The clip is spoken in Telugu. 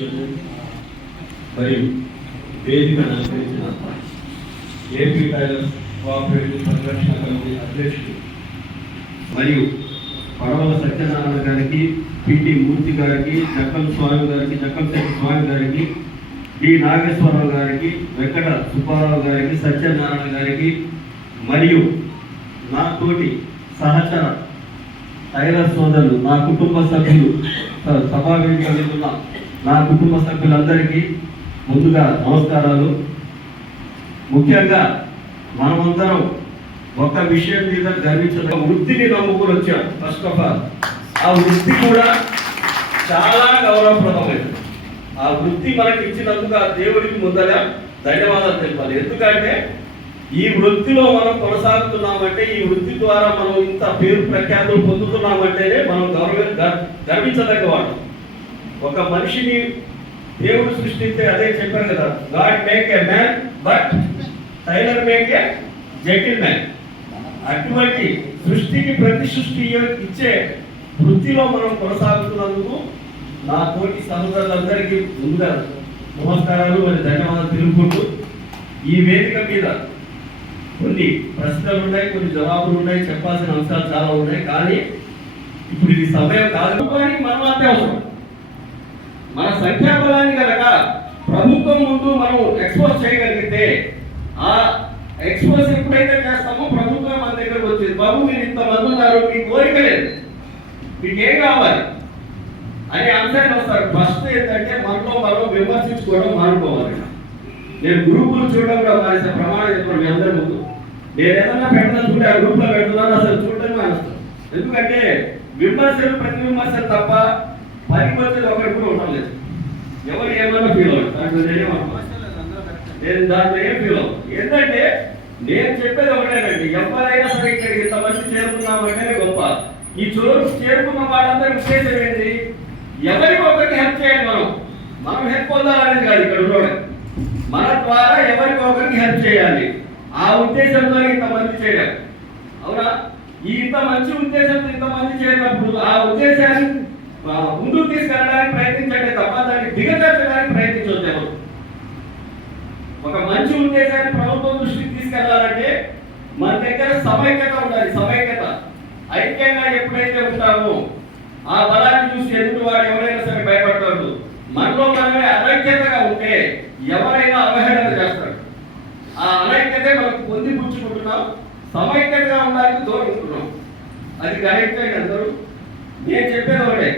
అధ్యక్షులు మరియు వేదికను అలంకరించిన ఏపీ టైలర్స్ కోఆపరేటివ్ సంరక్షణ కమిటీ అధ్యక్షులు మరియు పడవల సత్యనారాయణ గారికి, పిటి మూర్తి గారికి, జక్కల స్వామి గారికి, జక్కలశెట్టి స్వామి గారికి, డి నాగేశ్వరరావు గారికి, వెంకట సుబ్బారావు గారికి, సత్యనారాయణ గారికి మరియు నా తోటి సహచర టైలర్ సోదరులు, నా కుటుంబ సభ్యులు, సభావేదిక మీద ఉన్న నా కుటుంబ సభ్యులందరికీ ముందుగా నమస్కారాలు. ముఖ్యంగా మనమందరం ఒక విషయం మీద గర్వించడం, వృత్తిని నమ్ముకుని వచ్చాం. ఫస్ట్ ఆఫ్ ఆల్ ఆ వృత్తి కూడా చాలా గౌరవప్రదమైనది. ఆ వృత్తి మనకి ఇచ్చినందుకు ఆ దేవుడికి ముందర ధన్యవాదాలు తెలిపాలి. ఎందుకంటే ఈ వృత్తిలో మనం కొనసాగుతున్నామంటే, ఈ వృత్తి ద్వారా మనం ఇంత పేరు ప్రఖ్యాతులు పొందుతున్నామంటేనే మనం గర్వించదగ్గ వాడు. ఒక మనిషిని దేవుడు సృష్టిస్తే అదే చెప్పారు కదా, God make a man but tailor make a gentleman. అటువంటి సృష్టికి ప్రతి సృష్టి ఇచ్చే వృత్తిలో మనం కొనసాగుతున్నందుకు నా తోటి సహోదరులందరికీ ముందుగా నమస్కారాలు మరియు ధన్యవాదాలు తెలుపుకుంటూ, ఈ వేదిక మీద కొన్ని ప్రశ్నలు ఉన్నాయి, కొన్ని జవాబులు ఉన్నాయి, చెప్పాల్సిన అంశాలు చాలా ఉన్నాయి. కానీ ఇప్పుడు ఇది సమయం కాదు. మనం అంతే అవసరం. మన సంఖ్యాబలాన్ని కనుక ప్రభుత్వం ముందు మనం ఎక్స్పోజ్ చేయగలిగితే, ఆ ఎక్స్పోజ్ ఎప్పుడైతే చేస్తామో ప్రభుత్వం మన దగ్గరకు వచ్చింది, బాబు మీరు ఇంతమంది ఉన్నారు, మీ కోరిక లేదు, మీకు ఏం కావాలి అనే అంశాన్ని వస్తారు. ఫస్ట్ ఏంటంటే మనలో మనం విమర్శించుకోవడం మానుకోవాలి. నేను గ్రూపులు చూడడం కూడా మానేసిన ప్రమాణం చెప్పాను మీ అందరి ముందు. నేను ఏదన్నా పెట్టాలంటే ఆ గ్రూప్లో పెడుతున్నాను, అసలు చూడడం మానేస్తాను. ఎందుకంటే విమర్శలు ప్రతి విమర్శలు తప్ప పనికి వచ్చేది ఒకరికి కూడా ఉండడం లేదు. ఎవరు ఏమన్నా ఫీల్ అవ్వదు, దాంట్లో నేను దాంట్లో ఏం ఫీల్ అవ్వదు. ఏంటంటే నేను చెప్పేది ఒకటేనండి, ఎవరైనా సరే ఇక్కడికి ఇంతమంది చేరుకున్నామంటేనే గొప్ప. ఈ చేరుకున్న వాళ్ళందరి ఉద్దేశం ఏంటి? ఎవరికి ఒకరికి హెల్ప్ చేయాలి. మనం హెల్ప్ పొందాలనేది కాదు ఇక్కడ ఉండడం. మన ద్వారా ఎవరికి ఒకరికి హెల్ప్ చేయాలి, ఆ ఉద్దేశంతో ఇంతమంది చేయడం. అవునా? ఈ ఇంత మంచి ఉద్దేశంతో ఇంతమంది చేరినప్పుడు ఆ ఉద్దేశాన్ని ముందుకు తీసుకెళ్ళడానికి ప్రయత్నించండి తప్ప దాన్ని దిగజార్చడానికి ప్రయత్నించవచ్చు. ఒక మంచి ఉద్దేశాన్ని ప్రభుత్వం దృష్టికి తీసుకెళ్లాలంటే మన దగ్గర సమైక్యత ఉండాలి. సమైక్యత, ఐక్యంగా ఎప్పుడైతే ఉంటామో ఆ బలాన్ని చూసి ఎదుటి వాడు ఎవరైనా సరే భయపడతాడు. మనలో మనమే అనైక్యతగా ఉంటే ఎవరైనా అవహేళన చేస్తాడు. ఆ అనైక్యతే మనకు పొంది పుచ్చుకుంటున్నాం. సమైక్యతగా ఉండడానికి దూరం ఉంటున్నాం. అది గ్రహించండి అందరూ. నేను చెప్పేది ఒకటే,